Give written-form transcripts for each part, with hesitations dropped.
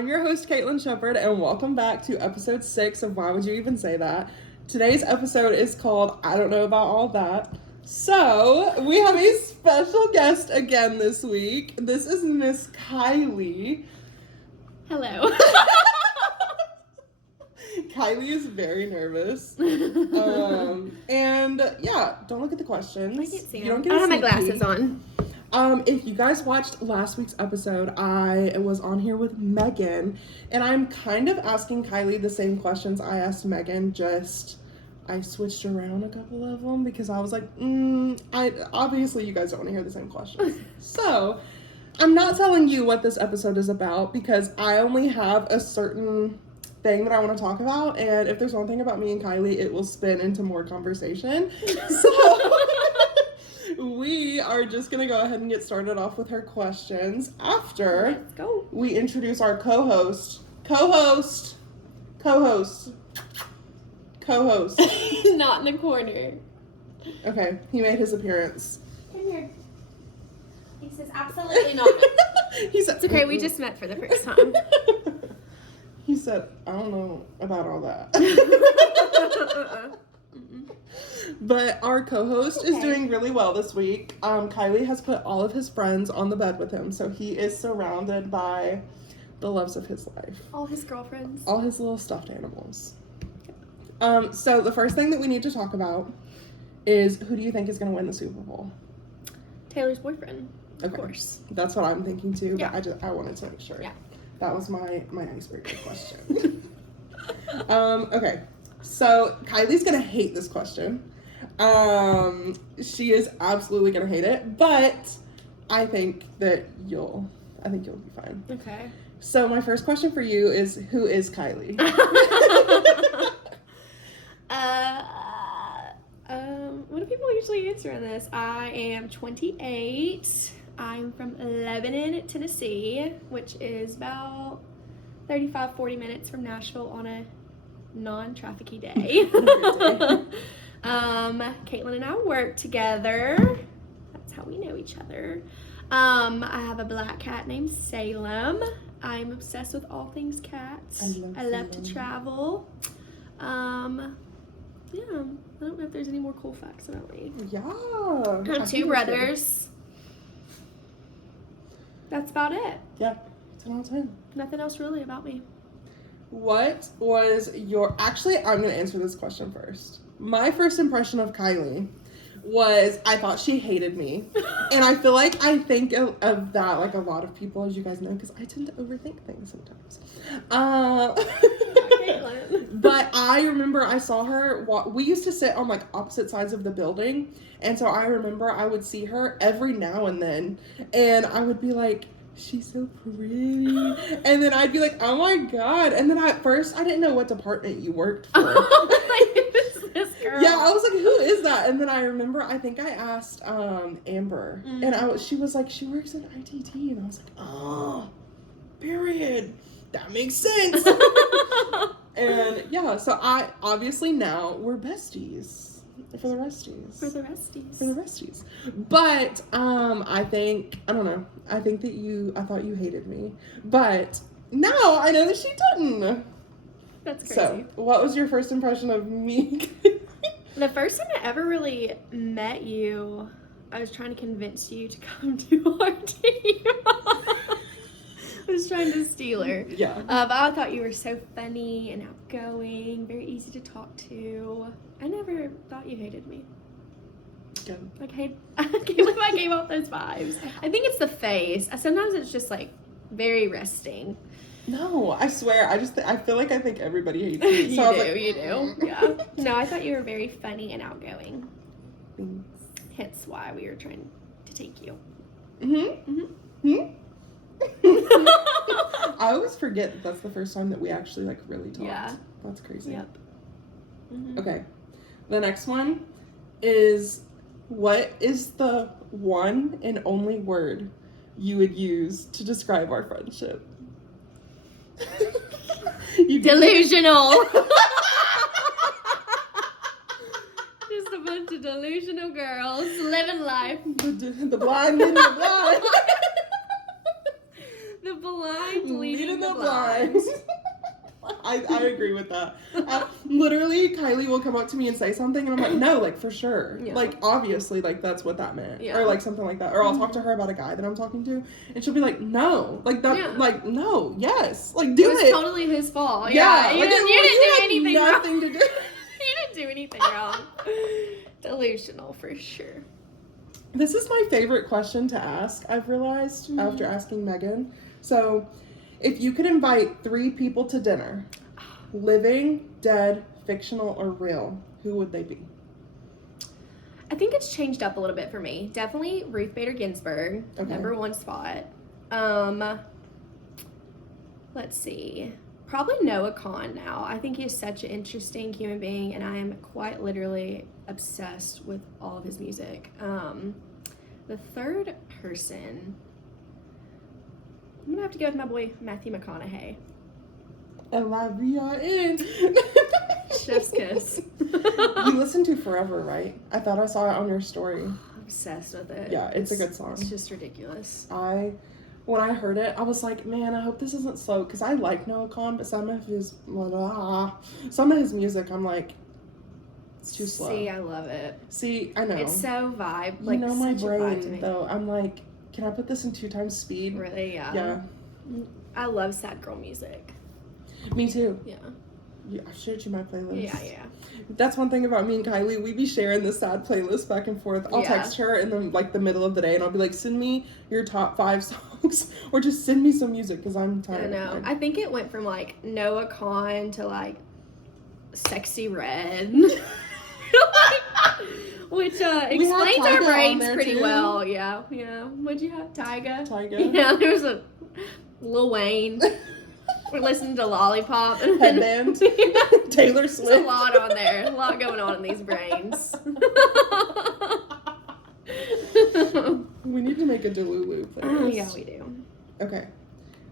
I'm your host, Caitlin Shepherd, and welcome back to episode 6 of Why Would You Even Say That? Today's episode is called I Don't Know About All That. So, we have a special guest again this week. This is Miss Kyleigh. Hello. Kyleigh is very nervous. And yeah, don't look at the questions. I can't see them. I don't have my glasses on. If you guys watched last week's episode, I was on here with Megan, and I'm kind of asking Kyleigh the same questions I asked Megan, just I switched around a couple of them because I was like, obviously you guys don't want to hear the same questions. So, I'm not telling you what this episode is about because I only have a certain thing that I want to talk about, and if there's one thing about me and Kyleigh, it will spin into more conversation. So we are just gonna go ahead and get started off with her questions after we introduce our co-host. Not in the corner. Okay, he made his appearance. Come here. He says absolutely not. He said, it's okay, we just met for the first time. He said, I don't know about all that. But our co-host is doing really well this week. Kyleigh has put all of his friends on the bed with him, so he is surrounded by the loves of his life. All his girlfriends. All his little stuffed animals. So the first thing that we need to talk about is, who do you think is going to win the Super Bowl? Taylor's boyfriend, of course. That's what I'm thinking too, yeah. But I wanted to make sure. Yeah. That was my icebreaker question. Okay. So Kylie's gonna hate this question. She is absolutely gonna hate it, but I think you'll be fine. Okay. So my first question for you is, who is Kyleigh? What do people usually answer on this? I am 28. I'm from Lebanon, Tennessee, which is about 35-40 minutes from Nashville on a non-trafficy day. Caitlin and I work together. That's how we know each other. I have a black cat named Salem. I'm obsessed with all things cats. I love to travel. Yeah, I don't know if there's any more cool facts about me. Yeah. I have 2 brothers. That's about it. Yeah, 10 out of 10. Nothing else really about me. What was your... Actually, I'm going to answer this question first. My first impression of Kyleigh was I thought she hated me. And I feel like I think of that like a lot of people, as you guys know, because I tend to overthink things sometimes. But I remember I saw her, we used to sit on like opposite sides of the building, and so I remember I would see her every now and then, and I would be like, she's so pretty, and then I'd be like, oh my god, and then at first I didn't know what department you worked for. Who's this girl? Yeah, I was like, who is that? And then I remember, I think I asked Amber, and she was like, she works at ITT, and I was like, oh, period. That makes sense. And yeah, so obviously now we're besties for the resties. But I thought you hated me, but now I know that she didn't. That's crazy. So what was your first impression of me? The first time I ever really met you, I was trying to convince you to come to our team. I was trying to steal her. Yeah. But I thought you were so funny and outgoing, very easy to talk to. I never thought you hated me. Good. Like, I can't believe I gave off those vibes. I think it's the face. Sometimes it's just like very resting. No, I swear. I feel like I think everybody hates me. So you do. Yeah. No, I thought you were very funny and outgoing. Thanks. Hence why we were trying to take you. I always forget that that's the first time that we actually like really talked. Yeah. That's crazy. Yep. Okay. The next one is, what is the one and only word you would use to describe our friendship? Delusional. Just a bunch of delusional girls living life. The blind leading the blind. The blind leading the blind. blind. I agree with that. Literally, Kyleigh will come up to me and say something, and I'm like, no, like, for sure. Yeah. Like, obviously, like, that's what that meant. Yeah. Or, like, something like that. Or I'll talk to her about a guy that I'm talking to, and she'll be like, no. Like, that, Yeah. like, no, yes. Like, do It was totally his fault. Yeah. You Like, didn't you do had anything nothing wrong. to do. You didn't do anything wrong. Delusional for sure. This is my favorite question to ask, I've realized, after asking Megan. So, if you could invite 3 people to dinner, living, dead, fictional, or real, who would they be? I think it's changed up a little bit for me. Definitely Ruth Bader Ginsburg, Okay. number 1 spot. Let's see. Probably Noah Kahan now. I think he's such an interesting human being, and I am quite literally obsessed with all of his music. The third person, I'm gonna have to go with my boy Matthew McConaughey. And la vie in. Chef's kiss. You listened to Forever, right? I thought I saw it on your story. I'm obsessed with it. Yeah, it's a good song. It's just ridiculous. When I heard it, I was like, man, I hope this isn't slow, because I like Noah Kahan, but some of his music, I'm like, it's too slow. See, I love it. See, I know. It's so vibe. You Like, know my such a vibe to brain, me. though. I'm like, can I put this in 2 times speed? Really, yeah. Yeah. I love sad girl music. Me too. Yeah. Yeah, I've shared you my playlist. Yeah. That's one thing about me and Kyleigh. We be sharing the sad playlist back and forth. I'll Yeah. text her in the middle of the day, and I'll be like, send me your top 5 songs, or just send me some music, because I'm I tired. know. I think it went from like Noah Kahan to like Sexy Red. Which explains our Tyga on brains there, pretty too. well. Yeah. What'd you have? Tyga? Tyga. Yeah, there was a Lil Wayne. We're listening to Lollipop. And then, Headband. Taylor There's a Swift. lot on there. A lot going on in these brains. We need to make a Delulu playlist. Yeah, we do. Okay.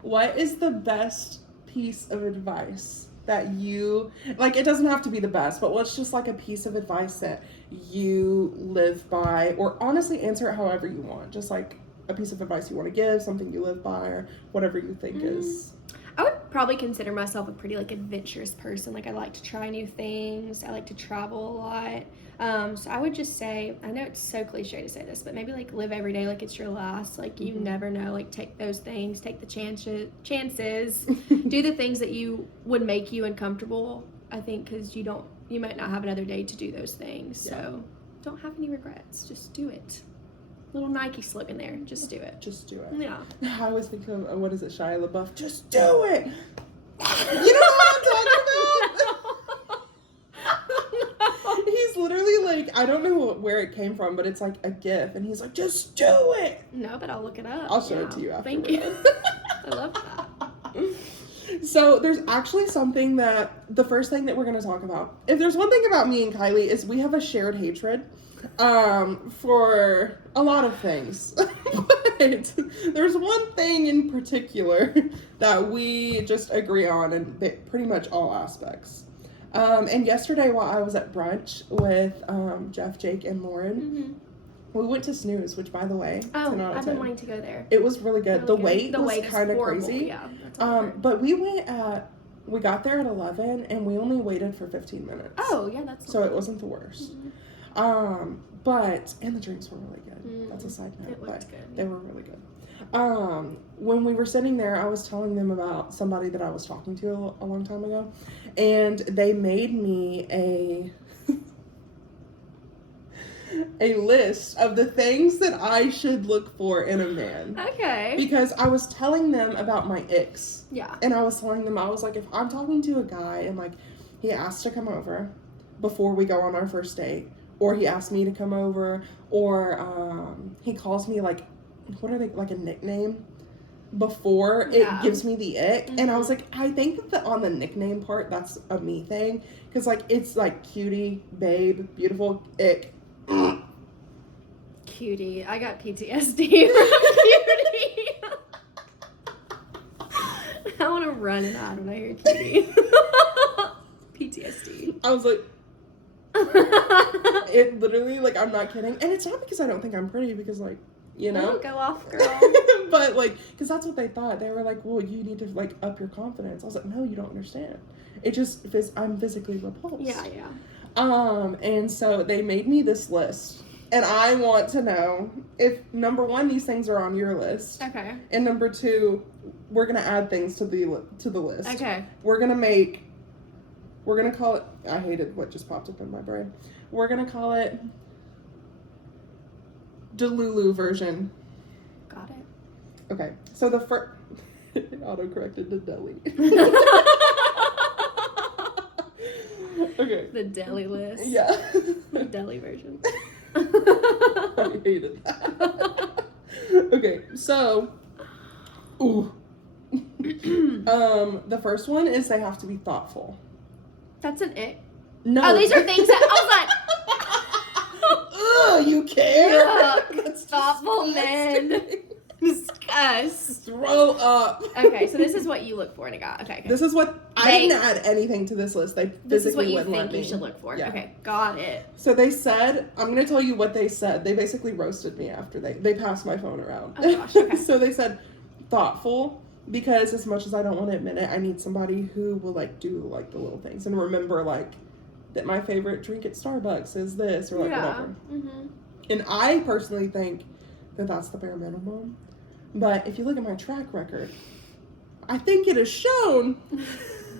What is the best piece of advice that you, like, it doesn't have to be the best, but what's just like a piece of advice that you live by, or honestly answer it however you want, just like a piece of advice you want to give, something you live by, or whatever you think is. I would probably consider myself a pretty like adventurous person. Like I like to try new things. I like to travel a lot. So I would just say, I know it's so cliche to say this, but maybe like live every day like it's your last. Like you never know. Like take those things, take the chances, do the things that you would make you uncomfortable. I think because you might not have another day to do those things. Yeah. So don't have any regrets. Just do it. Little Nike slogan there. Just do it. Just do it. Yeah. I always think of, what is it, Shia LaBeouf? Just do it! You know what I'm talking about? He's literally like, I don't know where it came from, but it's like a gif, and he's like, just do it! No, but I'll look it up. I'll show it to you after. Thank we're you. done. I love that. So there's actually something that, the first thing that we're going to talk about, if there's one thing about me and Kyleigh, is we have a shared hatred for a lot of things. But there's one thing in particular that we just agree on in pretty much all aspects. And yesterday while I was at brunch with Jeff, Jake, and Lauren, we went to Snooze, which, by the way, 10 out of I've 10. been wanting to go there. It was really good. The wait was is kind of horrible. crazy. Yeah, that's what I've heard. But we got there at 11, and we only waited for 15 minutes. Oh, yeah, that's So it wasn't the worst. And the drinks were really good. That's a side note. It looked good. They were really good. When we were sitting there, I was telling them about somebody that I was talking to a long time ago, and they made me a list of the things that I should look for in a man. Okay. Because I was telling them about my icks. Yeah. And I was telling them, I was like, if I'm talking to a guy and like he asks to come over before we go on our first date, or he asks me to come over, or he calls me like, what are they, like a nickname before it gives me the ick. And I was like, I think that on the nickname part, that's a me thing. Because like, it's like cutie, babe, beautiful, ick. Cutie. I got PTSD from cutie. I want to run and hide when I hear cutie. PTSD. I was like, it literally, like, I'm not kidding. And it's not because I don't think I'm pretty, because like, you know? Ooh, go off, girl. But, like, because that's what they thought. They were like, well, you need to, like, up your confidence. I was like, no, you don't understand. It just, I'm physically repulsed. Yeah. And so they made me this list. And I want to know if, number one, these things are on your list. Okay. And number two, we're going to add things to the list. Okay. We're going to call it, I hated what just popped up in my brain. We're going to call it Delulu version. Got it. Okay. So the first, auto-corrected to deli. Okay. The deli list. Yeah. The deli version. I hated that. Okay, so, the first one is they have to be thoughtful. That's an it. No. Oh, these are things that I was like, ugh, you care? Yuck. That's Thoughtful men. disgusting. Disgust. Throw up. Okay, so this is what you look for in a guy. Okay. This is what I didn't add anything to this list. They physically This is what you wouldn't think let me. you should look for. Yeah. Okay, got it. So they said, I'm going to tell you what they said. They basically roasted me after they passed my phone around. Oh gosh, okay. So they said thoughtful, because as much as I don't want to admit it, I need somebody who will, like, do, like, the little things and remember, like, that my favorite drink at Starbucks is this, or, like, whatever. Mm-hmm. And I personally think that that's the bare minimum. But if you look at my track record, I think it has shown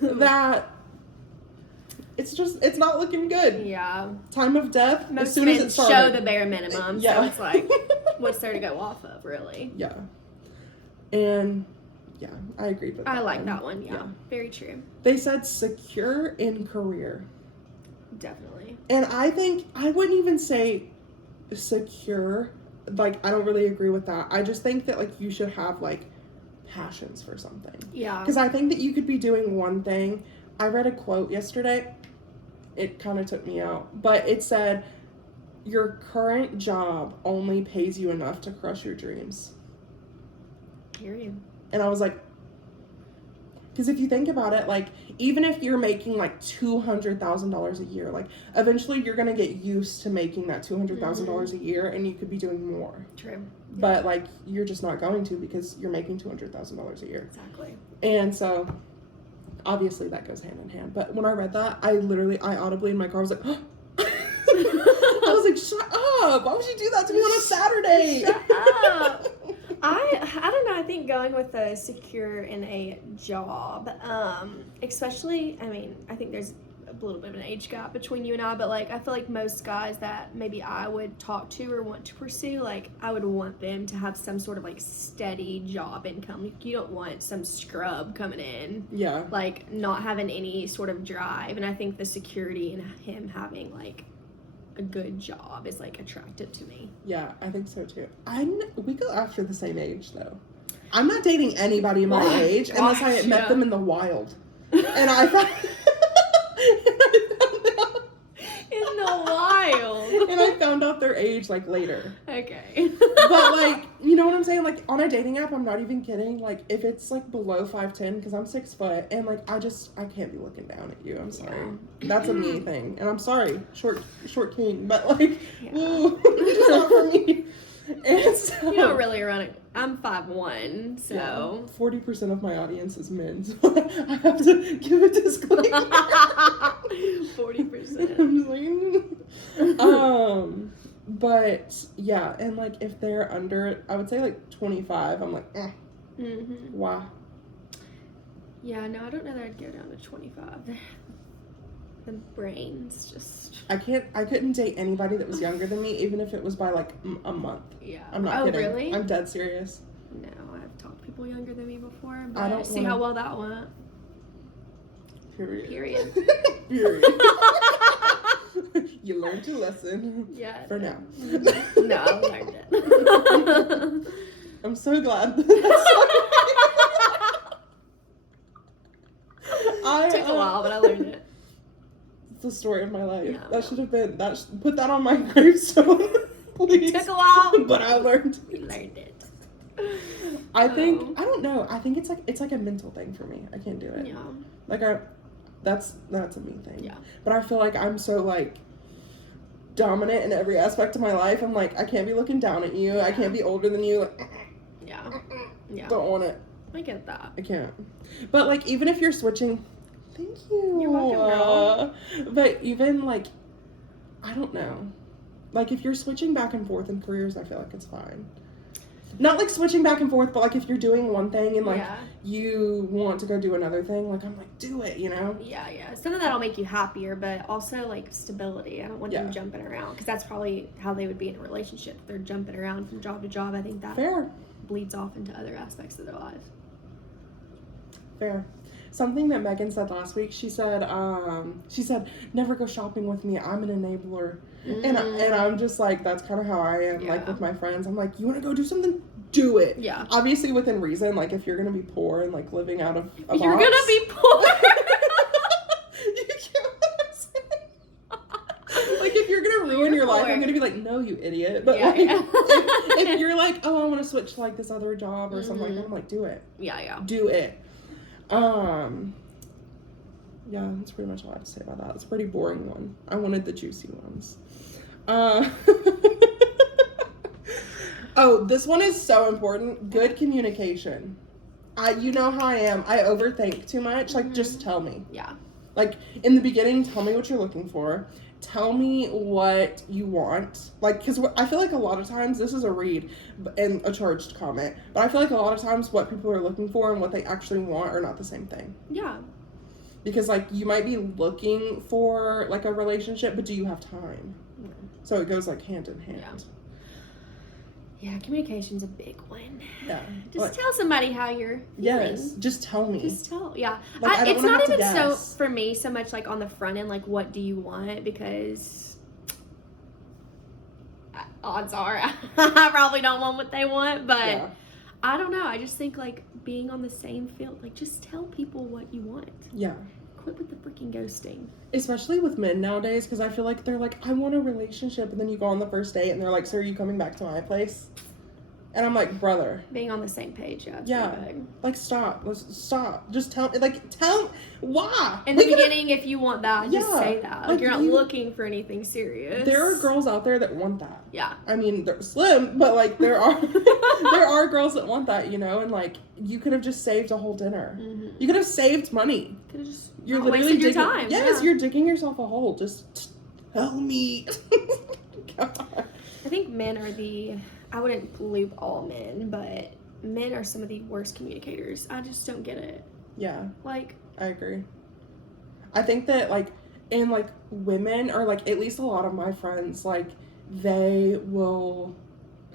that it's not looking good. Yeah. Time of death, Most as soon men as it started. show the bare minimum, Yeah. so it's like, what's there to go off of, really? Yeah. And, yeah, I agreed with that. I like that one, yeah. Very true. They said secure in career. Definitely. And I think, I wouldn't even say secure. Like, I don't really agree with that. I just think that, like, you should have, like, passions for something. Yeah. Because I think that you could be doing one thing. I read a quote yesterday. It kind of took me out. But it said, your current job only pays you enough to crush your dreams. Period. And I was like, because if you think about it, like, even if you're making, like, $200,000 a year, like, eventually you're going to get used to making that $200,000 a year, and you could be doing more. True. But, like, you're just not going to, because you're making $200,000 a year. Exactly. And so, obviously, that goes hand in hand. But when I read that, I audibly in my car was like, I was like, shut up! Why would you do that to me on a Saturday? Shut up! I don't know, I think going with a secure in a job, especially, I mean, I think there's a little bit of an age gap between you and I, but, like, I feel like most guys that maybe I would talk to or want to pursue, like, I would want them to have some sort of, like, steady job income. Like, you don't want some scrub coming in. Yeah. Like, not having any sort of drive, and I think the security in him having, like, a good job is, like, attractive to me. Yeah, I think so too. We go after the same age though. I'm not dating anybody my age unless I met them in the wild. And I found in the wild. And I found out their age, like, later. Okay. But, like, you know what I'm saying? Like, on a dating app, I'm not even kidding. Like, if it's, like, below 5'10", because I'm 6 foot, and, like, I can't be looking down at you. I'm sorry. Yeah. That's a me thing. And I'm sorry, short king, but, like, Yeah. ooh, just not for me. And so, You don't really run it. I'm 5'1", so. yeah, 40% of my audience is men, so I have to give a disclaimer. 40%. I'm just like, but yeah, and, like, if they're under, I would say, like, 25, I'm like, Mm-hmm. why? Yeah, no, I don't know that I'd go down to 25. The brains just. I couldn't date anybody that was younger than me, even if it was by, like, a month. Yeah. I'm not kidding. Really? I'm dead serious. No, I've talked to people younger than me before, but I don't see how well that went. Period. Period. Period. You learned your lesson. Yeah. For now. No, I learned it. I'm so glad. Took a while, but I learned it. It's the story of my life. Yeah. That should have been put that on my gravestone, please. Took a while, but I learned. You learned it. I think I don't know. I think it's like a mental thing for me. I can't do it. Yeah. Like that's a me thing. Yeah. But I feel like I'm so, like, dominant in every aspect of my life. I'm like, I can't be looking down at you. I can't be older than you. Like, Yeah. don't want it. I get that. I can't. But, like, even if you're switching... Thank you. You're welcome, girl. But even, like, I don't know. Like, if you're switching back and forth in careers, I feel like it's fine. Not, like, switching back and forth, but, like, if you're doing one thing and, like, you want to go do another thing, like, I'm like, do it, you know? Yeah. Something that'll make you happier, but also, like, stability. I don't want them jumping around, because that's probably how they would be in a relationship. They're jumping around from job to job. I think that bleeds off into other aspects of their lives. Fair. Something that Megan said last week, she said, never go shopping with me. I'm an enabler. And I'm just like, that's kind of how I am, like, with my friends. I'm like, you want to go do something? Do it. Yeah. Obviously, within reason. Like, if you're going to be poor and, like, living out of a box. You're going to be poor. You get what I'm saying? Like, if you're going to ruin your life, I'm going to be like, no, you idiot. But, if you're like, oh, I want to switch to, like, this other job or something like that, I'm like, do it. Yeah. Do it. Yeah, that's pretty much all I have to say about that. It's a pretty boring one. I wanted the juicy ones. Oh, this one is so important. Good communication. You know how I am. I overthink too much. Like, just tell me. Yeah. Like, in the beginning, tell me what you're looking for. Tell me what you want. Like, because I feel like a lot of times, this is a read and a charged comment, but I feel like a lot of times what people are looking for and what they actually want are not the same thing. Yeah. Because, like, you might be looking for, like, a relationship, but do you have time? Yeah. So it goes, like, hand in hand. Yeah, communication's a big one. Yeah. Just tell somebody how you're feeling. Yes, just tell me. Just tell, yeah. Like, it's not even so, for me, so much, like, on the front end, like, what do you want? Because odds are I probably don't want what they want, but I don't know. I just think, like, being on the same field, like, just tell people what you want. Yeah. Quit with the freaking ghosting. Especially with men nowadays, because I feel like they're like, I want a relationship, and then you go on the first date, and they're like, so are you coming back to my place? And I'm like, brother. Being on the same page, yeah. Like, stop. Stop. Just tell why? In the beginning, if you want that, just say that. Like, you're not looking for anything serious. There are girls out there that want that. Yeah. I mean, they're slim, but, like, there are girls that want that, you know? And, like, you could have just saved a whole dinner. Mm-hmm. You could have saved money. Could have just you're literally wasted your time. Yes, you're digging yourself a hole. Just tell me. God. I think men are I wouldn't loop all men, but men are some of the worst communicators. I just don't get it. Yeah. Like, I agree. I think that, like, and, like, women, or, like, at least a lot of my friends, like, they will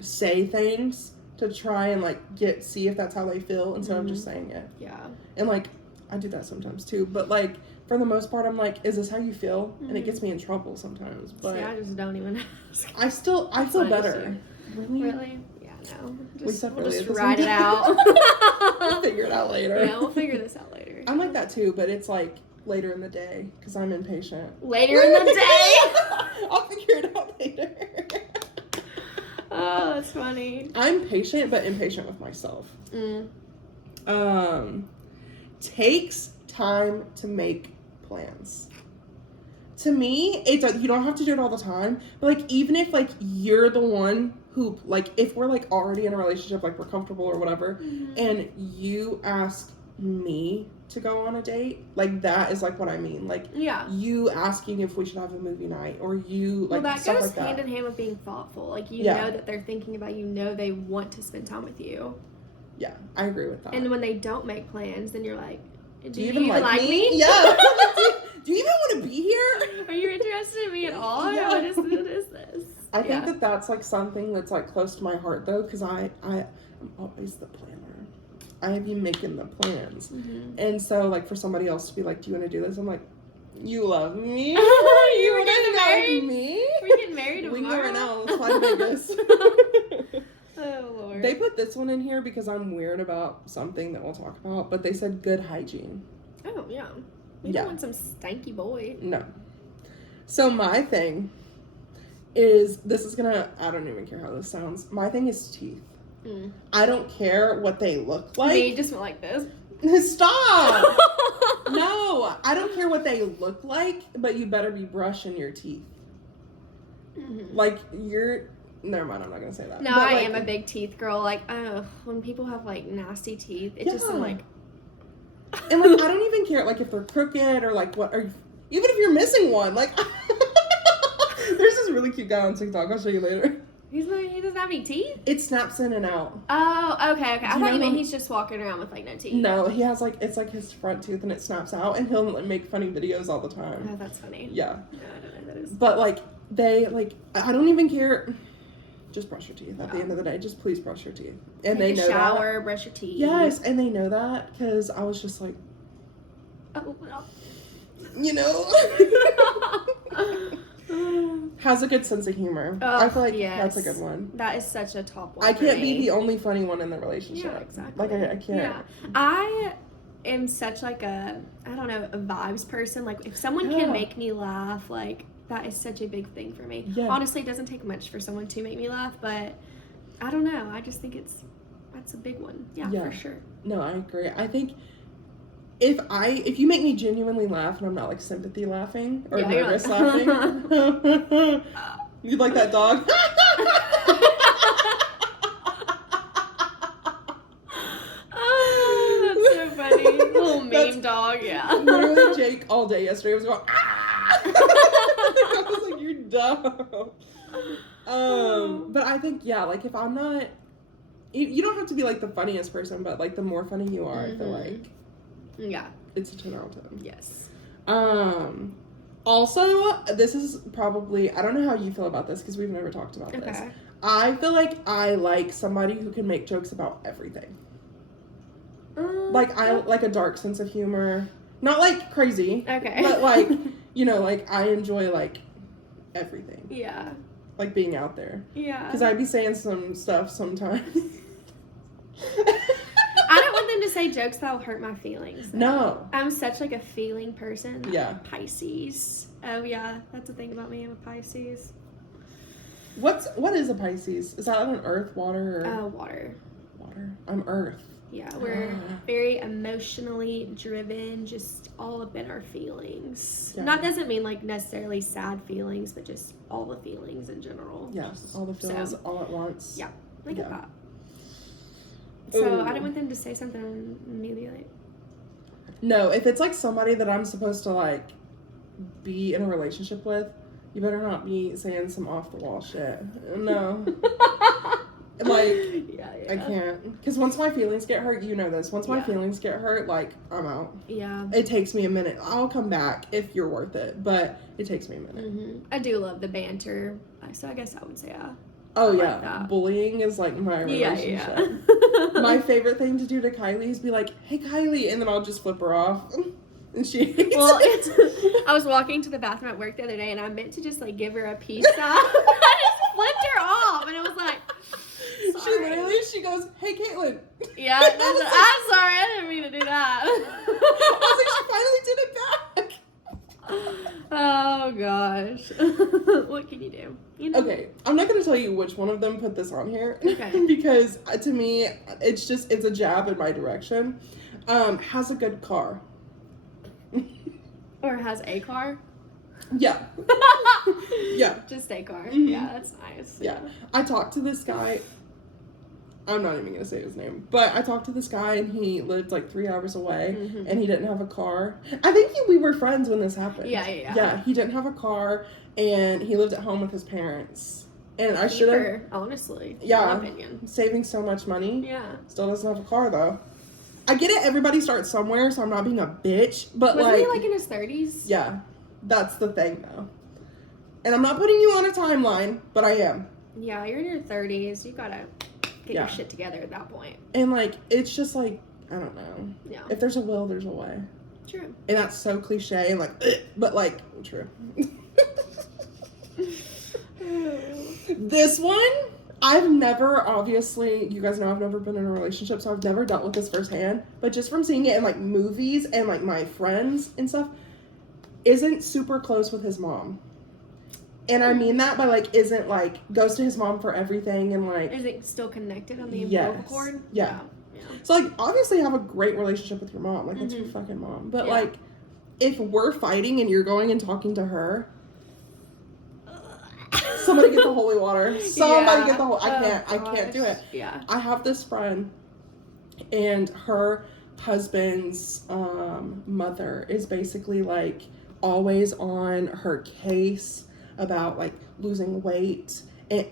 say things to try and, like, see if that's how they feel instead of just saying it. Yeah. And, like, I do that sometimes too, but, like, for the most part, I'm like, is this how you feel? Mm-hmm. And it gets me in trouble sometimes. But see, I just don't even ask. I feel better. Really? Yeah, no. We'll just ride it out. We'll figure it out later. Yeah, we'll figure this out later. I'm like that too, but it's like later in the day because I'm impatient. Later in the day? I'll figure it out later. Oh, that's funny. I'm patient, but impatient with myself. Takes time to make plans. To me, you don't have to do it all the time, but, like, even if, like, you're the one who, like, if we're, like, already in a relationship, like, we're comfortable or whatever, and you ask me to go on a date, like, that is, like, what I mean. Like, you asking if we should have a movie night, or you, like, that stuff goes like that. hand in hand with being thoughtful. Like, you know that they're thinking about you, know they want to spend time with you. Yeah, I agree with that. And when they don't make plans, then you're like, do you even like me? Yeah. Do you even want to be here? Are you interested in me at all? Yeah. What is this? I think that that's, like, something that's, like, close to my heart, though, because I'm always the planner. I be making the plans. Mm-hmm. And so, like, for somebody else to be like, do you want to do this? I'm like, you love me? You want to get married? Me? We're getting married tomorrow. We can go right now. Let's fly to Vegas. Oh, Lord. They put this one in here because I'm weird about something that we'll talk about, but they said good hygiene. Oh, yeah. We don't want some stanky boy. No. So my thing is, I don't even care how this sounds. My thing is teeth. I don't care what they look like. They just went like this. Stop! No, I don't care what they look like, but you better be brushing your teeth. Mm-hmm. Like, never mind, I'm not gonna say that. No, but, I like, am a big teeth girl. Like, when people have, like, nasty teeth, it just, I'm like... And, like, I don't even care, like, if they're crooked or, like, what, or even if you're missing one. Like, there's this really cute guy on TikTok. I'll show you later. He doesn't have any teeth? It snaps in and out. Oh, okay. I thought you meant how... he's just walking around with, like, no teeth. No, he has, like, it's, like, his front tooth and it snaps out, and he'll, like, make funny videos all the time. Oh, that's funny. Yeah. No, I don't know who that is. But, like, I don't even care. Just brush your teeth at the end of the day. Just please brush your teeth. And Take they a know shower, that. brush your teeth. Yes, and they know that, because I was just like, Oh, well. you know? Has a good sense of humor. Oh, I feel like yes. that's a good one. That is such a top one. I can't be the only funny one in the relationship. Yeah, exactly. Like, I can't. Yeah. I am such, like, a vibes person. Like, if someone can make me laugh, like, that is such a big thing for me. Yeah. Honestly, it doesn't take much for someone to make me laugh, but I don't know. I just think that's a big one. Yeah, for sure. No, I agree. I think if you make me genuinely laugh and I'm not, like, sympathy laughing or nervous laughing, you'd like that dog? Oh, that's so funny. Little meme dog, yeah. Literally, Jake all day yesterday was going, ah! I was like, you're dumb. But I think, like, if I'm not, you don't have to be, like, the funniest person, but, like, the more funny you are, I feel like. Yeah. It's a 10 out of 10. Yes. Also, this is probably, I don't know how you feel about this because we've never talked about this. I feel like I like somebody who can make jokes about everything. Like, I like a dark sense of humor. Not, like, crazy. Okay. But, like, you know, like, I enjoy, like, everything. Yeah. Like, being out there. Yeah. Because I'd be saying some stuff sometimes. I don't want them to say jokes that'll hurt my feelings. Though. No. I'm such, like, a feeling person. Yeah. I'm a Pisces. Oh, yeah. That's the thing about me. I'm a Pisces. What is a Pisces? Is that an earth, water, or? Water. Water. I'm earth. Yeah, we're very emotionally driven, just all up in our feelings. Yeah. Not doesn't mean, like, necessarily sad feelings, but just all the feelings in general. Yeah, all the feelings all at once. Yeah, like Yeah. that. So Ooh. I didn't want them to say something and me be like... No, if it's, like, somebody that I'm supposed to, like, be in a relationship with, you better not be saying some off-the-wall shit. No. Like, yeah. I can't. Because once my feelings get hurt, you know this. Once my feelings get hurt, like, I'm out. Yeah. It takes me a minute. I'll come back if you're worth it, but it takes me a minute. Mm-hmm. I do love the banter, so I guess I would say Oh, I yeah. like that. Bullying is, like, my relationship. Yeah. My favorite thing to do to Kyleigh is be like, hey, Kyleigh, and then I'll just flip her off. And she hates I was walking to the bathroom at work the other day, and I meant to just, like, give her a peace sign. I just flipped her off, and it was like, sorry. She goes, hey, Caitlin. Yeah, I'm sorry, I didn't mean to do that. I was like, she finally did it back. Oh, gosh. What can you do? You know? Okay, I'm not going to tell you which one of them put this on here. Okay. Because to me, it's a jab in my direction. Has a good car. Or has a car? Yeah. Yeah. Just a car. Mm-hmm. Yeah, that's nice. Yeah. I talked to this guy. I'm not even going to say his name. But I talked to this guy, and he lived, like, 3 hours away. Mm-hmm. And he didn't have a car. I think we were friends when this happened. Yeah. Yeah, he didn't have a car, and he lived at home with his parents. And I should have... honestly. Yeah. In my opinion. Saving so much money. Yeah. Still doesn't have a car, though. I get it. Everybody starts somewhere, so I'm not being a bitch. But, Wasn't he, like, in his 30s? Yeah. That's the thing, though. And I'm not putting you on a timeline, but I am. Yeah, you're in your 30s. You gotta get your shit together at that point. And, like, it's just, like, I don't know. Yeah. If there's a will, there's a way. True. And that's so cliche and, like, but, like, true. This one, I've never, obviously, you guys know I've never been in a relationship, so I've never dealt with this firsthand. But just from seeing it in, like, movies and, like, my friends and stuff, isn't super close with his mom. And I mean that by, like, isn't, like, goes to his mom for everything and, like... Is it still connected on the umbilical cord? Yeah. So, like, obviously have a great relationship with your mom. Like, that's your fucking mom. But, like, if we're fighting and you're going and talking to her... Somebody get the holy water. Somebody Yeah. get the I Oh, can't do it. Yeah. I have this friend, and her husband's mother is basically like always on her case about like losing weight and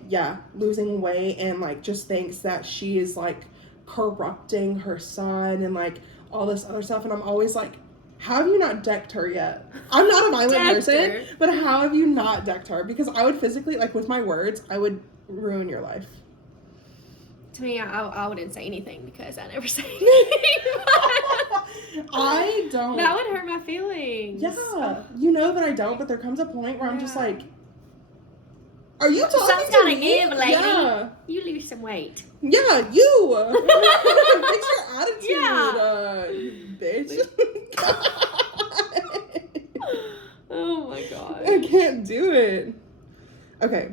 like just thinks that she is like corrupting her son and like all this other stuff, and I'm always like, how have you not decked her yet? I'm not a violent person, but how have you not decked her? Because I would physically, like with my words, I would ruin your life. To me, I wouldn't say anything because I never say anything. I don't. That would hurt my feelings. Yeah, you know that I don't, but there comes a point where I'm just like, are you talking Something's to gotta me? give, lady. Yeah. You lose some weight. Yeah, you. Fix your attitude, Yeah. bitch. Oh my god. I can't do it. Okay,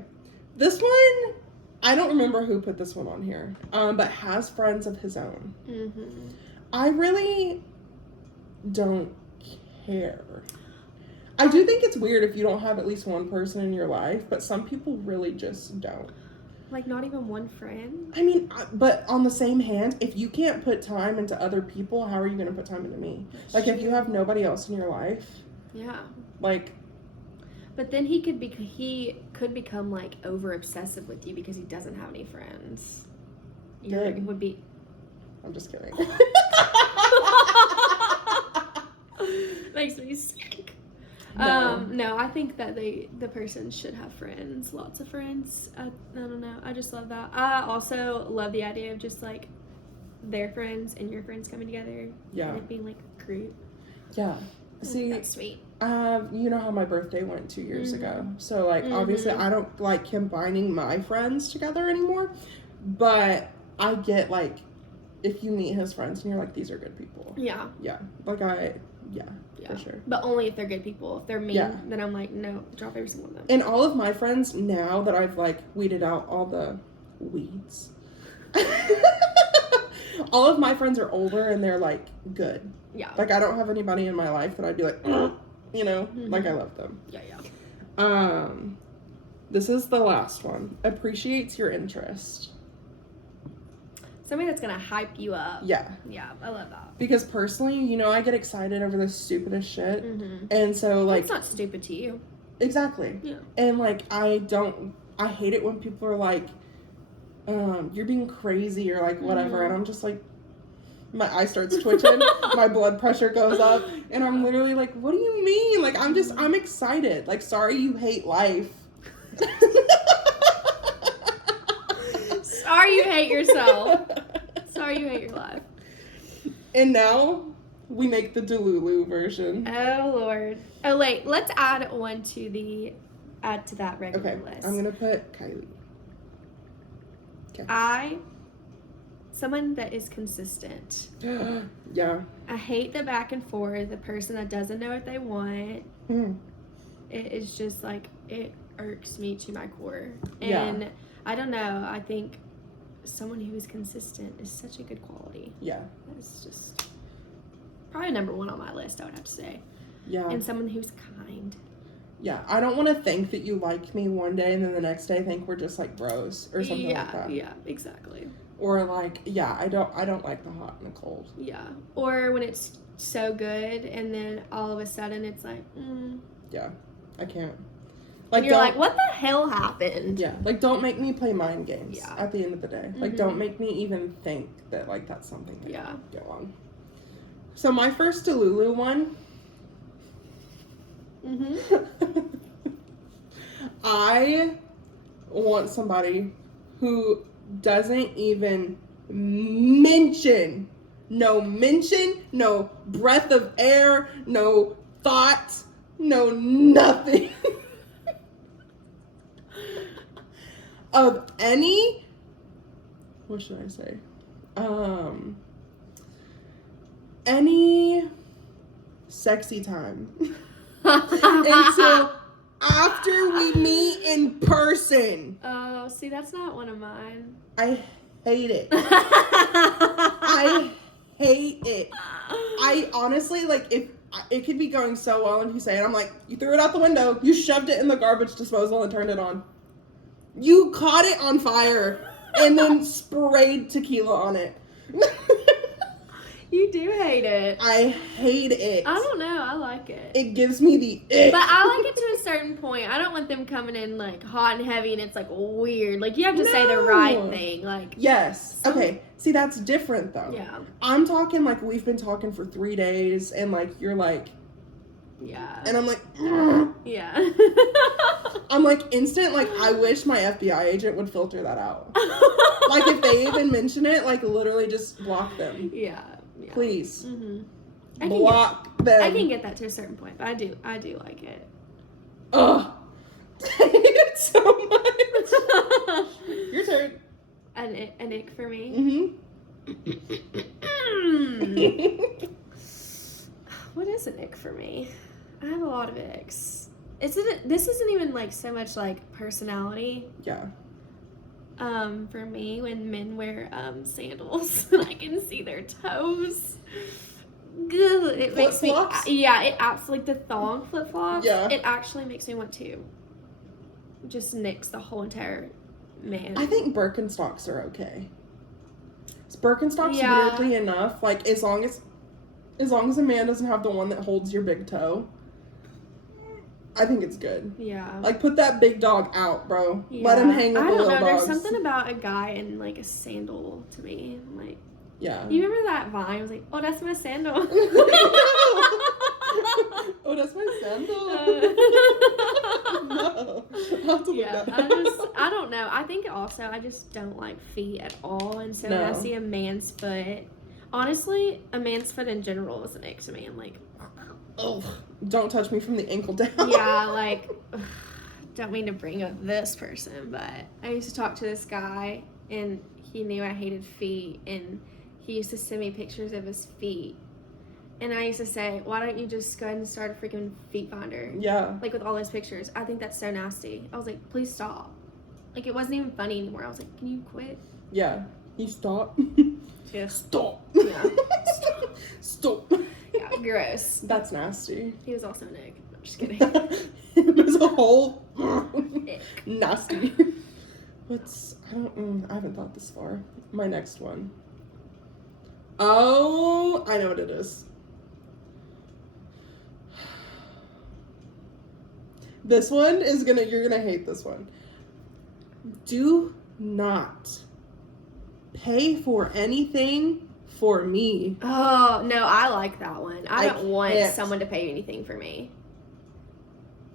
this one, I don't remember who put this one on here, but has friends of his own. Mm-hmm. I really don't care. I do think it's weird if you don't have at least one person in your life, but some people really just don't. Like, not even one friend? I mean, but on the same hand, if you can't put time into other people, how are you going to put time into me? Like, if you have nobody else in your life. Yeah. Like. But then he could become, like, over-obsessive with you because he doesn't have any friends. Good. Would be... I'm just kidding. Makes me sick. No. I think that the person should have friends, lots of friends. I don't know. I just love that. I also love the idea of just like their friends and your friends coming together. Yeah. And it being like a group. Yeah. See, that's sweet. You know how my birthday went 2 years ago. So like obviously I don't like combining my friends together anymore. But I get like if you meet his friends and you're like, these are good people. Yeah. Yeah. Like yeah. For sure. But only if they're good people. If they're mean, then I'm like, no, drop every single one of them. And all of my friends, now that I've, like, weeded out all the weeds, all of my friends are older and they're, like, good. Yeah. Like, I don't have anybody in my life that I'd be like, you know? Like, I love them. Yeah. This is the last one. Appreciates your interest. Somebody that's gonna hype you up. Yeah. Yeah, I love that. Because personally, you know, I get excited over the stupidest shit. And so, like... It's not stupid to you. Exactly. Yeah. And, like, I hate it when people are like, you're being crazy or, like, whatever. And I'm just like, my eye starts twitching. My blood pressure goes up. And I'm literally like, what do you mean? Like, I'm excited. Like, sorry you hate life. Sorry you hate yourself. Sorry you hate your life. And now we make the Delulu version. Oh Lord. Oh wait, let's add to that regular Okay, list. I'm gonna put Kyleigh. Okay. Someone that is consistent. Yeah. I hate the back and forth, the person that doesn't know what they want. It is just like, it irks me to my core. And I don't know, I think someone who is consistent is such a good quality. Yeah. It's just probably number one on my list, I would have to say. Yeah. And someone who's kind. Yeah, I don't want to think that you like me one day and then the next day think we're just like bros or something like that. Yeah, exactly. Or like, I don't like the hot and the cold. Yeah. Or when it's so good and then all of a sudden it's like, Yeah, I can't. Like, you're like, what the hell happened? Yeah, like don't make me play mind games at the end of the day. Like don't Mm-hmm. make me even think that like that's something that Yeah. go on. So my first Delulu one. I want somebody who doesn't even mention, no breath of air, no thought, no nothing of any, what should I say? Any sexy time until after we meet in person. Oh, see, that's not one of mine. I hate it. I hate it. I honestly, like, if it could be going so well and you say it, I'm like, you threw it out the window, you shoved it in the garbage disposal and turned it on. You caught it on fire and then sprayed tequila on it. You do hate it. I hate it. I don't know. I like it. It gives me the ick. But I like it to a certain point. I don't want them coming in like hot and heavy and it's like weird. Like you have to say the right thing. Like yes. Okay. See, that's different though. Yeah. I'm talking like we've been talking for 3 days and like you're like, yeah. and I'm like, yeah. I'm like instant. Like I wish my FBI agent would filter that out. Like if they even mention it, like literally just block them. Yeah. Yeah. Please. Mm-hmm. Block them. I can get that to a certain point, but I do like it. Ugh. I hate it so much. Your turn. An ick for me. What is an ick for me? I have a lot of icks. This isn't even like so much like personality. Yeah. For me, when men wear sandals and I can see their toes. Good. It makes me. Yeah, it absolutely like the thong flip flops. Yeah. It actually makes me want to just nix the whole entire man. I think Birkenstocks are okay. Birkenstocks weirdly enough, like as long as a man doesn't have the one that holds your big toe, I think it's good. Yeah. Like put that big dog out, bro. Yeah. Let him hang with the little dogs. I don't know. There's something about a guy in like a sandal to me. I'm like. Yeah. You remember that Vine? I was like, oh, that's my sandal. Oh, that's my sandal. No. I'll have to look that up. I don't know. I think also I just don't like feet at all, and so when I see a man's foot, honestly, a man's foot in general is an ick to me. I'm like, oh, don't touch me from the ankle down. Yeah, like, ugh, don't mean to bring up this person, but I used to talk to this guy, and he knew I hated feet, and he used to send me pictures of his feet. And I used to say, why don't you just go ahead and start a freaking feet finder? Yeah. Like, with all those pictures. I think that's so nasty. I was like, please stop. Like, it wasn't even funny anymore. I was like, can you quit? Yeah. You stop. Yeah. Stop. Yeah. Stop. Yeah, gross. That's nasty. He was also an egg. I'm just kidding. There's a whole nasty. I haven't thought this far. My next one. Oh, I know what it is. This one is you're gonna hate this one. Do not pay for anything for me. Oh, no, I like that one. I don't want can't. someone to pay anything for me.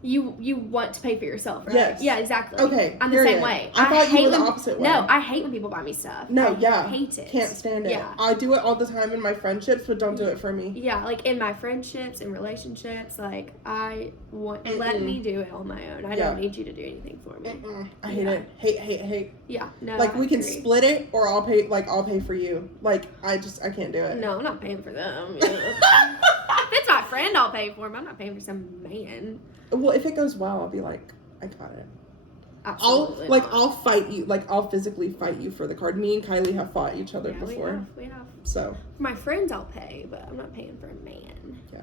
You want to pay for yourself, right? Yes. Yeah, exactly. Okay. I'm the same way. I thought you were the opposite way. No, I hate when people buy me stuff. No, I hate it. Can't stand it. Yeah. I do it all the time in my friendships, but don't do it for me. Yeah, like in my friendships and relationships, like I want let me do it on my own. I don't need you to do anything for me. I hate it. Hate. Yeah, no. Like we can agree. split it, or I'll pay for you. Like I can't do it. No, I'm not paying for them. You know? If it's my friend, I'll pay for him. I'm not paying for some man. Well, if it goes well, I'll be like, I got it. Absolutely I'll fight you. Like I'll physically fight you for the card. Me and Kyleigh have fought each other before. We have. So for my friends, I'll pay, but I'm not paying for a man. Yeah.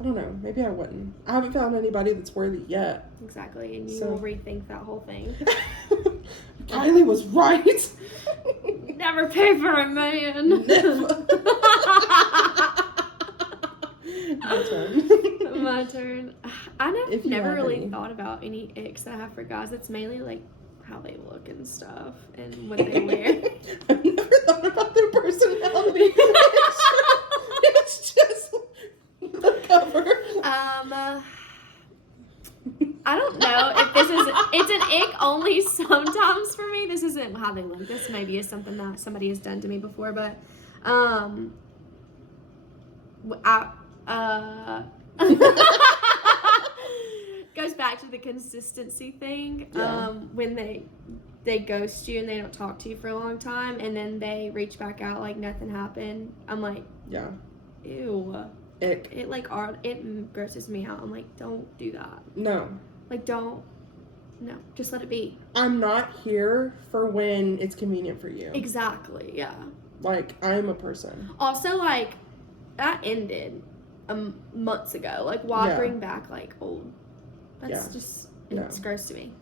I don't know. Maybe I wouldn't. I haven't found anybody that's worthy yet. Exactly, and you will rethink that whole thing. Kyleigh was right. Never pay for a man. Never. My turn. My turn. I've never really any. thought about any icks that I have for guys. It's mainly like how they look and stuff and what they wear. I've never thought about their personality. It's just the cover. I don't know if it's an ick only sometimes for me. This isn't how they look. This maybe is something that somebody has done to me before, but goes back to the consistency thing. When they ghost you and they don't talk to you for a long time and then they reach back out like nothing happened. I'm like, ew. Ick. It grosses me out. I'm like, don't do that. No. Like, no, just let it be. I'm not here for when it's convenient for you. Exactly, yeah. Like, I'm a person. Also, like, that ended months ago. Like, why bring back, like, old? That's just, it's gross to me.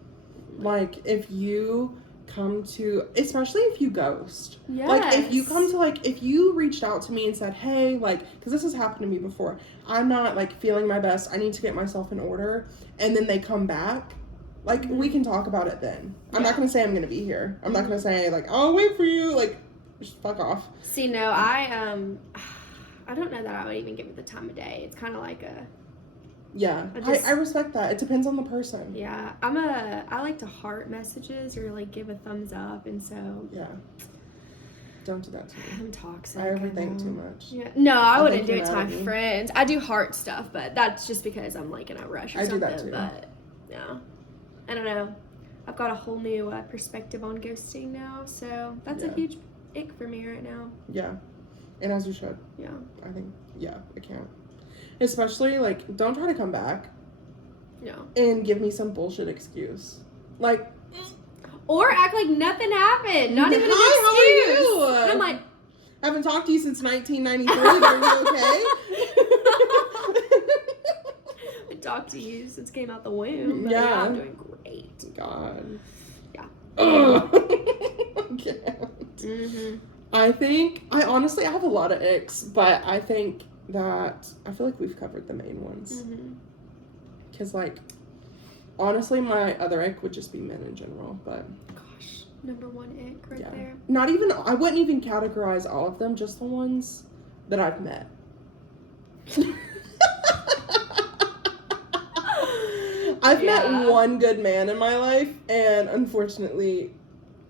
Like, if you come to, especially if you ghost. Yes. Like, if you come to, like, if you reached out to me and said, hey, like, because this has happened to me before. I'm not, like, feeling my best. I need to get myself in order. And then they come back. Like, we can talk about it then. I'm not going to say I'm going to be here. I'm not going to say, like, I'll wait for you. Like, just fuck off. See, no, I don't know that I would even give it the time of day. It's kind of like a... Yeah, I respect that. It depends on the person. Yeah, I like to heart messages or, like, give a thumbs up, and so... Yeah. Don't do that to me. I'm toxic. I overthink too much. Yeah. No, I wouldn't do it to my friends. I do heart stuff, but that's just because I'm, like, in a rush or something. I do that too. But, yeah. I don't know. I've got a whole new perspective on ghosting now, so that's a huge ick for me right now. Yeah. And as you should. Yeah. I think, I can't. Especially, like, don't try to come back. No. And give me some bullshit excuse. Like... Or act like nothing happened. Not even an excuse. Hi, how are you? And I'm like... Haven't talked to you since 1993. Are you okay? I talked to you since came out the womb. But yeah. I'm doing great. God. Yeah. Ugh. I can't. Mm-hmm. I honestly have a lot of icks, but I think that I feel like we've covered the main ones. Because, like, honestly, my other ick would just be men in general, but... Gosh, number one ick right there. Not even, I wouldn't even categorize all of them, just the ones that I've met. I've met one good man in my life, and unfortunately,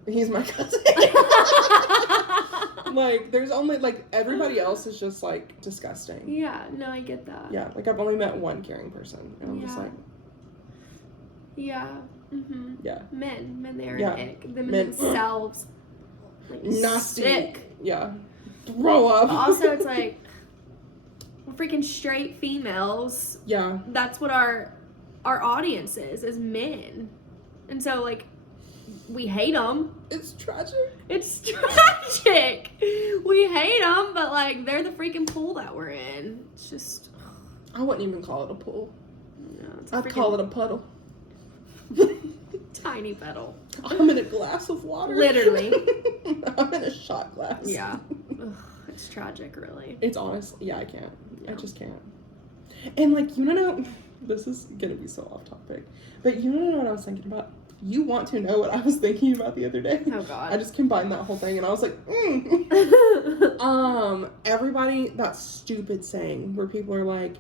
he's my cousin. Like, there's only, like, everybody else is just, like, disgusting. Yeah, no, I get that. Yeah, like, I've only met one caring person, and I'm just like... Yeah. Mm-hmm. Yeah. Men, they are an ick. Them themselves. Like, nasty. Sick. Yeah. Throw up. But also, it's like, we're freaking straight females. Yeah. That's what our audience is men. And so, like, we hate them. It's tragic. It's tragic. We hate them, but, like, they're the freaking pool that we're in. It's just... I wouldn't even call it a pool. No, I'd call it a puddle. Tiny puddle. I'm in a glass of water. Literally. I'm in a shot glass. Yeah. Ugh, it's tragic, really. It's honestly, I can't. Yeah. I just can't. And, like, you know, this is going to be so off topic, but you know what I was thinking about? You want to know what I was thinking about the other day? Oh, God. I just combined that whole thing, and I was like, everybody, that stupid saying where people are like,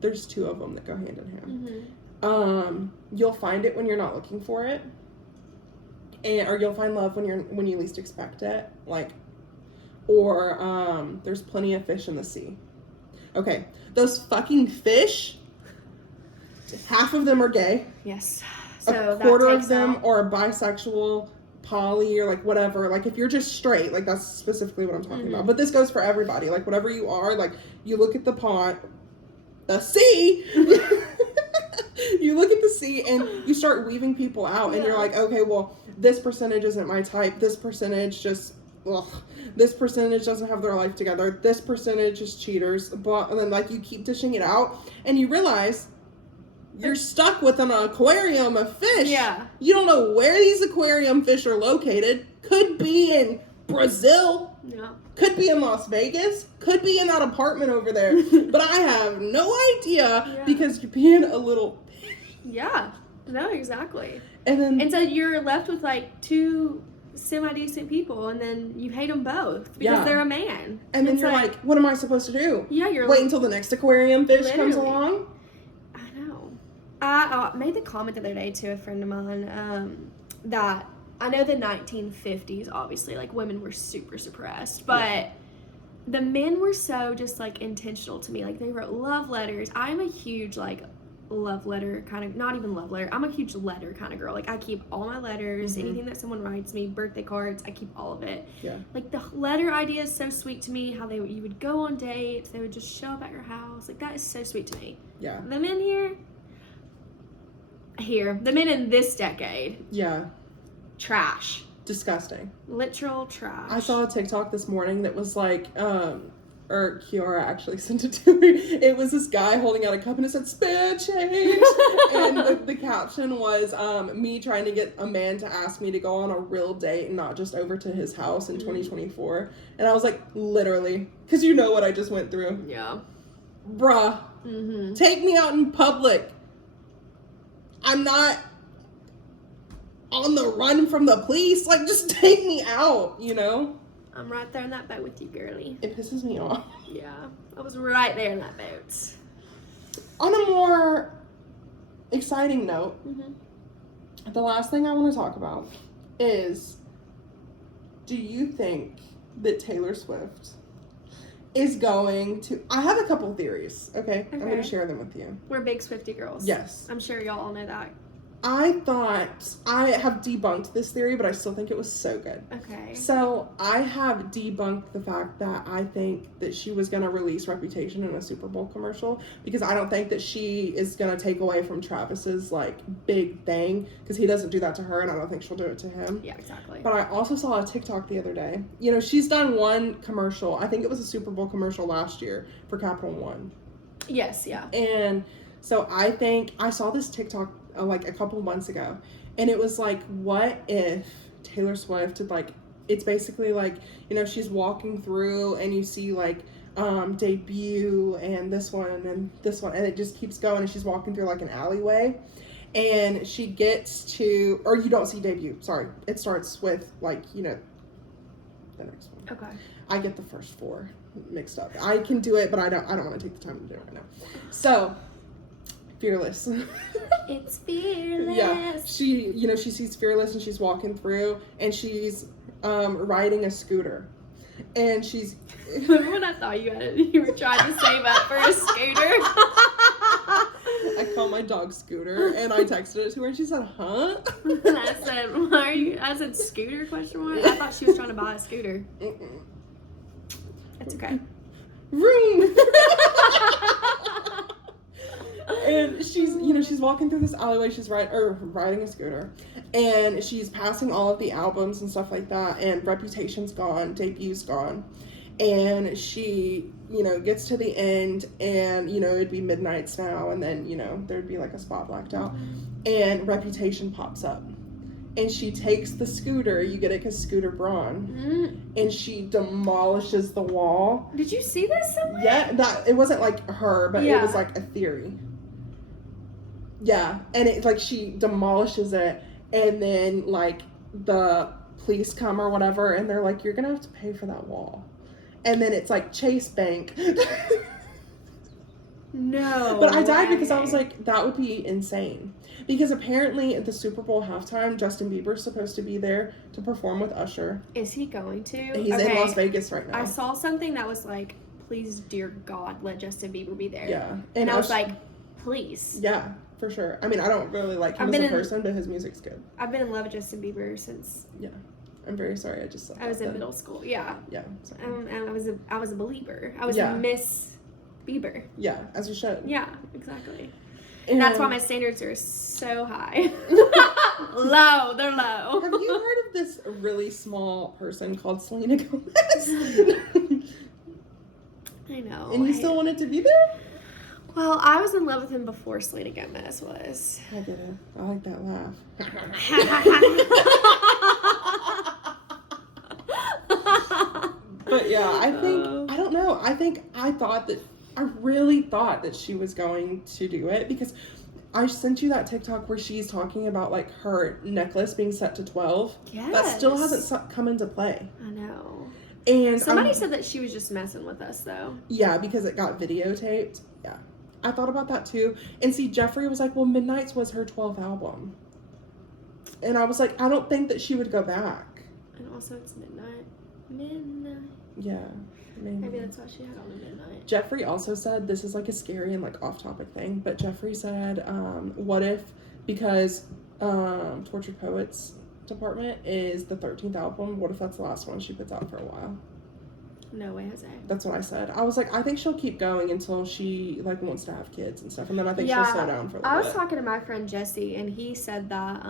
there's two of them that go hand in hand. You'll find it when you're not looking for it, or you'll find love when you least expect it, like, or there's plenty of fish in the sea. Okay, those fucking fish, half of them are gay. Yes. So a quarter of them are bisexual, poly, or like whatever. Like, if you're just straight, like, that's specifically what I'm talking about. But this goes for everybody. Like, whatever you are, like, you look at the sea. You look at the sea and you start weaving people out, and you're like, okay, well, this percentage isn't my type. This percentage just, this percentage doesn't have their life together. This percentage is cheaters. But, and then, like, you keep dishing it out, and you realize you're stuck with an aquarium of fish. Yeah. You don't know where these aquarium fish are located. Could be in Brazil. Yeah. Could be in Las Vegas. Could be in that apartment over there. But I have no idea because you're being a little... Yeah. No, exactly. And so you're left with, like, two semi-decent people, and then you hate them both because they're a man. And then you're like, what am I supposed to do? Yeah, you're wait until the next aquarium fish comes along? I made the comment the other day to a friend of mine that I know the 1950s, obviously, like, women were super suppressed, but the men were so just, like, intentional to me. Like, they wrote love letters. I'm a huge, like, love letter kind of, not even love letter. I'm a huge letter kind of girl. Like, I keep all my letters, anything that someone writes me, birthday cards, I keep all of it. Yeah. Like, the letter idea is so sweet to me, how you would go on dates, they would just show up at your house. Like, that is so sweet to me. Yeah. The men the men in this decade. Yeah. Trash. Disgusting. Literal trash. I saw a TikTok this morning that was like, or Kiara actually sent it to me. It was this guy holding out a cup and it said, "Spare change." And the caption was me trying to get a man to ask me to go on a real date and not just over to his house in 2024. And I was like, literally, because you know what I just went through. Yeah. Bruh, take me out in public. I'm not on the run from the police. Like, just take me out, you know? I'm right there in that boat with you, girlie. It pisses me off. Yeah, I was right there in that boat. On a more exciting note, the last thing I want to talk about is, do you think that Taylor Swift is going to... I have a couple theories, okay? I'm going to share them with you. We're big Swiftie girls. Yes. I'm sure y'all all know that. I have debunked this theory, but I still think it was so good. Okay. So I have debunked the fact that I think that she was going to release Reputation in a Super Bowl commercial, because I don't think that she is going to take away from Travis's, like, big thing, because he doesn't do that to her, and I don't think she'll do it to him. Yeah, exactly. But I also saw a TikTok the other day. You know, she's done one commercial. I think it was a Super Bowl commercial last year for Capital One. Yes, yeah. And so I think I saw this TikTok like a couple months ago, and it was like, what if Taylor Swift had, like, it's basically like, you know, she's walking through and you see like Debut and this one and this one, and it just keeps going, and she's walking through like an alleyway, and she gets to, or you don't see Debut, sorry, it starts with, like, you know, the next one. Okay. I get the first four mixed up. I can do it, but I don't want to take the time to do it right now. So Fearless. It's Fearless. Yeah, she sees Fearless and she's walking through and she's riding a scooter, and she's. Remember when I thought you were trying to save up for a scooter? I call my dog Scooter, and I texted it to her, and she said, "Huh?" And I said, "Why are you?" I said, "Scooter?" Question mark. I thought she was trying to buy a scooter. It's okay. Vroom. And she's walking through this alleyway. She's riding a scooter, and she's passing all of the albums and stuff like that. And Reputation's gone, Debut's gone, and she, gets to the end, and it'd be midnights now, and then there'd be like a spot blacked out, and Reputation pops up, and she takes the scooter. You get it because Scooter Braun, and she demolishes the wall. Did you see this somewhere? Yeah, it wasn't like her, but it was like a theory. Yeah, and it's like she demolishes it, and then like the police come or whatever, and they're like, "You're gonna have to pay for that wall," and then it's like Chase Bank. No. But I died because I was like, that would be insane. Because apparently at the Super Bowl halftime, Justin Bieber's supposed to be there to perform with Usher. Is he going to? He's in Las Vegas right now. I saw something that was like, please, dear God, let Justin Bieber be there. Yeah. And I was like, please. Yeah, for sure. I mean, I don't really like him as a person, but his music's good. I've been in love with Justin Bieber since... Yeah. I'm very sorry. I was in middle school. Yeah. Yeah. And I was a believer. I was a Miss Bieber. Yeah, as you should. Yeah, exactly. And that's why my standards are so high. Low. They're low. Have you heard of this really small person called Selena Gomez? I know. And you still wanted to be there? Well, I was in love with him before Selena Gomez was. I get it. I like that laugh. But yeah, I don't know. I really thought that she was going to do it, because I sent you that TikTok where she's talking about like her necklace being set to 12. Yes. That still hasn't come into play. I know. And somebody said that she was just messing with us though. Yeah, because it got videotaped. Yeah. I thought about that too. And see, Jeffrey was like, well, Midnights was her 12th album. And I was like, I don't think that she would go back. And also it's midnight. Yeah. Maybe that's why she had on the midnight. Jeffrey also said, this is like a scary and like off-topic thing, but Jeffrey said, what if, because Tortured Poets Department is the 13th album, what if that's the last one she puts out for a while? No way, Jose. That's what I said. I was like, I think she'll keep going until she like wants to have kids and stuff, and then I think she'll slow down for a little I bit. was talking to my friend Jesse, and he said that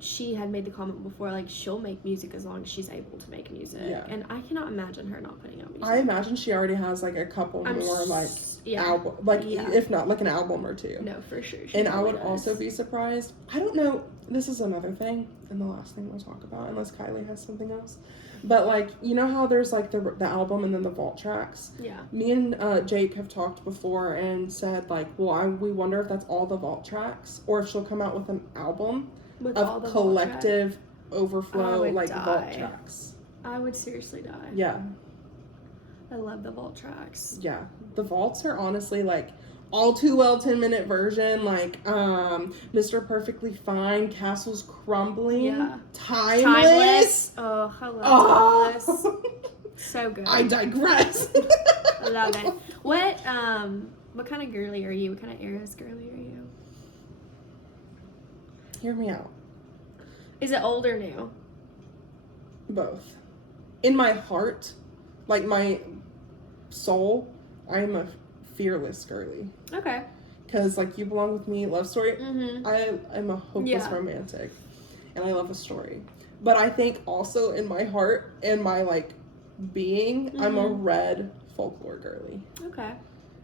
she had made the comment before, like, she'll make music as long as she's able to make music. Yeah. And I cannot imagine her not putting out music. I imagine she already has like a couple more like album, like if not like an album or two. No, for sure. And I would also be surprised. I don't know. This is another thing, and the last thing we'll talk about, unless Kyleigh has something else. But like, you know how there's like the album and then the vault tracks. Yeah. Me and Jake have talked before and said like, well, we wonder if that's all the vault tracks, or if she'll come out with an album with of all the collective overflow like die. vault tracks. I would seriously die. Yeah. I love the vault tracks. Yeah, the vaults are honestly like all too well 10-minute version, like Mr. Perfectly Fine, Castles Crumbling, Yeah. Timeless. Oh, I love Timeless. So good. I digress. I love it. What kind of girly are you? What kind of era's girly are you? Hear me out. Is it old or new? Both. In my heart, like my soul, I am a fearless girly. Okay. Because like You Belong With Me, love story. Mm-hmm. I am a hopeless romantic, and I love a story. But I think also in my heart and my like being, I'm a red folklore girly. Okay.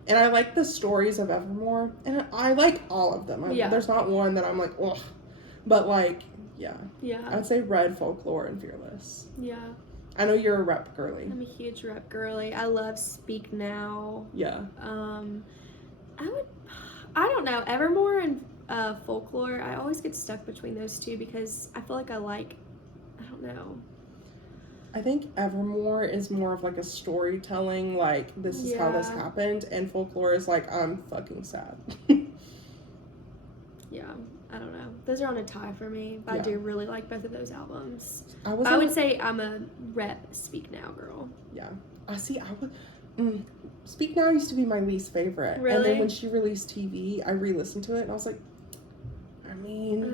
And I like the stories of Evermore, and I like all of them. There's not one that I'm like, ugh. But like, yeah. I'd say red folklore and fearless. Yeah. I know you're a rep girly. I'm a huge rep girly. I love Speak Now. Yeah. I don't know, Evermore and folklore. I always get stuck between those two because I feel like I don't know. I think Evermore is more of like a storytelling, like this is how this happened, and folklore is like I'm fucking sad. Yeah, I don't know. Those are on a tie for me, but I do really like both of those albums. I would say I'm a rep Speak Now girl. Yeah, I would. Speak Now used to be my least favorite, really? And then when she released TV, I re-listened to it, and I was like, I mean,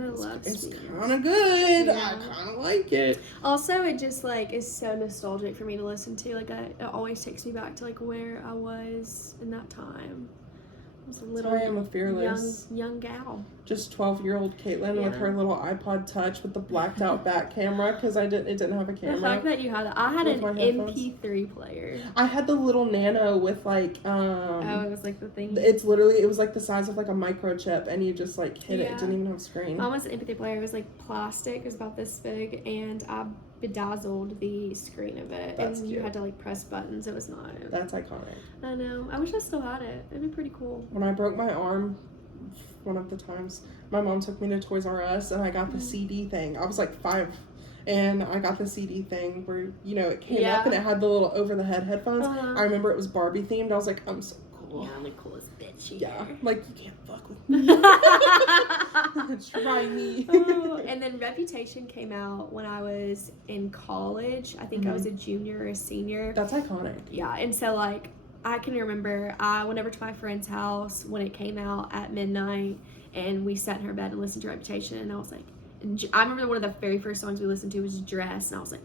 it's kind of good. I kind of like it. Also, it just like is so nostalgic for me to listen to. Like, it always takes me back to like where I was in that time. I was a little I am with Fearless. Young gal. Just 12-year-old Caitlin with her little iPod Touch with the blacked out back camera because it didn't have a camera. The fact that you had that, I had an MP3 player. I had the little Nano with like it was like the thing. It was like the size of like a microchip, and you just like hit it. It didn't even have a screen. Almost an MP3 player. It was like plastic. It was about this big, and I bedazzled the screen of it. That's and cute. You had to like press buttons. It was not. That's iconic. I know. I wish I still had it. It'd be pretty cool. When I broke my arm, one of the times, my mom took me to Toys R Us, and I got the CD thing. I was like 5, and I got the CD thing where, you know, it came up and it had the little over-the-head headphones. I remember it was Barbie themed. I was like, I'm so cool. Yeah, I'm the coolest bitch here. Yeah, like, you can't fuck with me. Try me. And then Reputation came out when I was in college. I think I was a junior or a senior. That's iconic. Yeah, and so like I can remember I went over to my friend's house when it came out at midnight, and we sat in her bed and listened to Reputation, and I was like, I remember one of the very first songs we listened to was Dress, and I was like,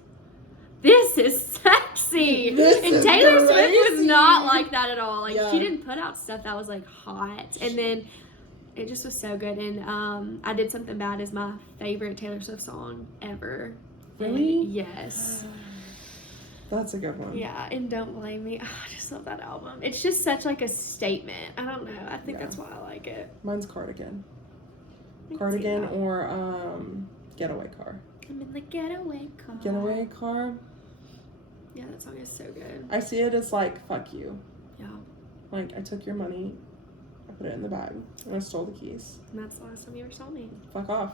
this is sexy. And Taylor Swift was not like that at all. Like she didn't put out stuff that was like hot, and then it just was so good. And I Did Something Bad is my favorite Taylor Swift song ever. Really? And yes. That's a good one. Yeah, and Don't Blame Me. Oh, I just love that album. It's just such like a statement. I don't know. I think that's why I like it. Mine's Cardigan. Cardigan or Getaway Car. I'm in the getaway car. Getaway Car. Yeah, that song is so good. I see it as like, fuck you. Yeah. Like, I took your money, I put it in the bag, and I stole the keys. And that's the last time you ever saw me. Fuck off.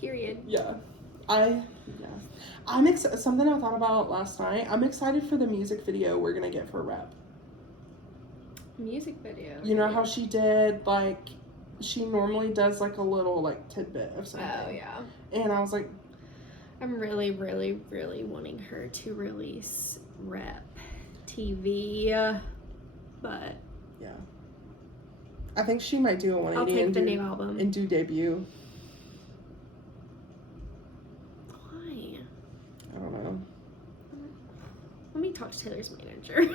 Period. Yeah. I'm something I thought about last night. I'm excited for the music video we're gonna get for Rep. Music video? You know how she did, like, she normally does like a little like tidbit of something. Oh yeah. And I was like, I'm really, really, really wanting her to release Rep TV, but yeah. I think she might do a 180. I'll take the new album and do debut. Why? I don't know. talk to Taylor's manager.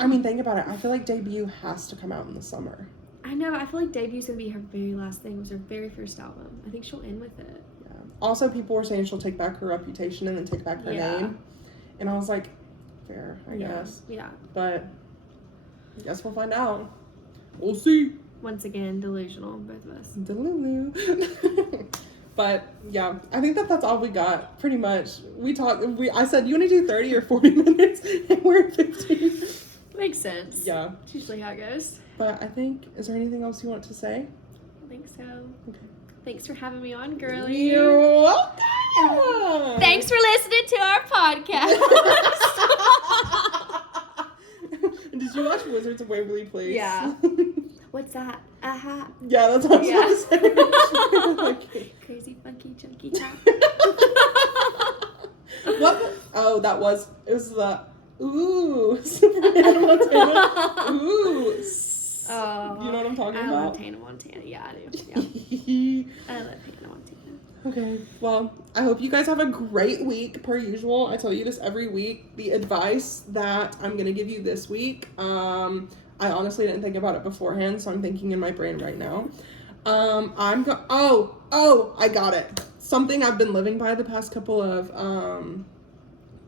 I mean, think about it. I feel like debut has to come out in the summer. I know. I feel like Debu's going to be her very last thing. It was her very first album. I think she'll end with it. Yeah. Also, people were saying she'll take back her reputation and then take back her name. And I was like, fair, I guess. Yeah. But I guess we'll find out. We'll see. Once again, delusional, both of us. Delulu. But yeah, I think that's all we got. Pretty much. I said, you want to do 30 or 40 minutes? And we're at 15. Makes sense. Yeah. It's usually how it goes. But I think, is there anything else you want to say? I think so. Okay. Thanks for having me on, girlie. You're welcome. Thanks for listening to our podcast. Did you watch Wizards of Waverly Place? Yeah. What's that? Aha. Yeah, that's what I was going to say. Crazy, funky, chunky cat. What? Oh, it was the ooh. Hannah Montana. Ooh. Oh, You know what I'm talking I about? love Hannah Montana. Yeah, I do. Yeah. I love Hannah Montana. Okay, well, I hope you guys have a great week. Per usual, I tell you this every week. The advice that I'm going to give you this week, I honestly didn't think about it beforehand, so I'm thinking in my brain right now. I got it. Something I've been living by the past couple of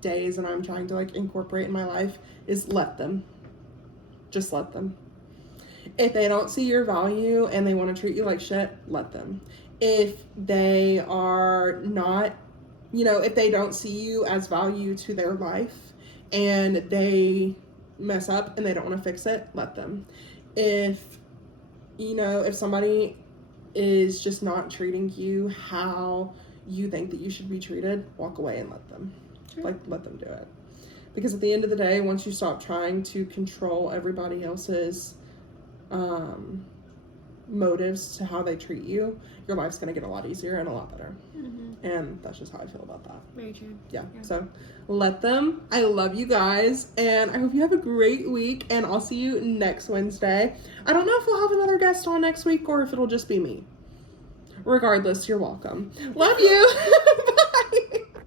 days, and I'm trying to like incorporate in my life is let them. Just let them. If they don't see your value and they want to treat you like shit, let them. If they are not, if they don't see you as value to their life and they mess up and they don't want to fix it, let them. If somebody is just not treating you how you think that you should be treated, walk away and let them. Sure. Let them do it. Because at the end of the day, once you stop trying to control everybody else's motives to how they treat you, your life's going to get a lot easier and a lot better. Mm-hmm. And that's just how I feel about that. Very true. Yeah. So let them. I love you guys, and I hope you have a great week, and I'll see you next Wednesday. I don't know if we'll have another guest on next week or if it'll just be me. Regardless, you're welcome. Love you. Bye.